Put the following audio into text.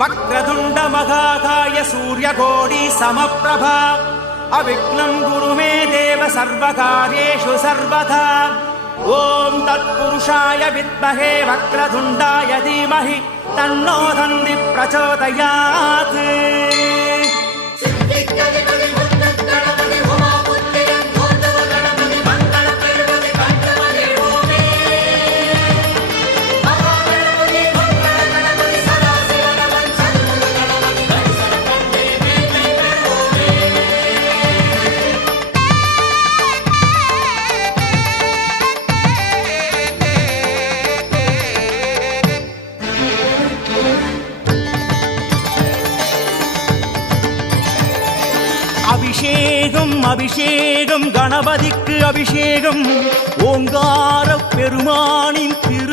वक्रतुण्ड महाकाय सूर्यकोटि समप्रभा अविघ्नं कुरु मे देव सर्वकार्येषु सर्वदा ॐ तत्पुरुषाय विद्महे वक्रतुण्डाय धीमहि तन्नो दन्ति प्रचोदयात्। அபிஷேகம் அபிஷேகம் கணபதிக்கு அபிஷேகம் ஓங்கார பெருமானின் திரு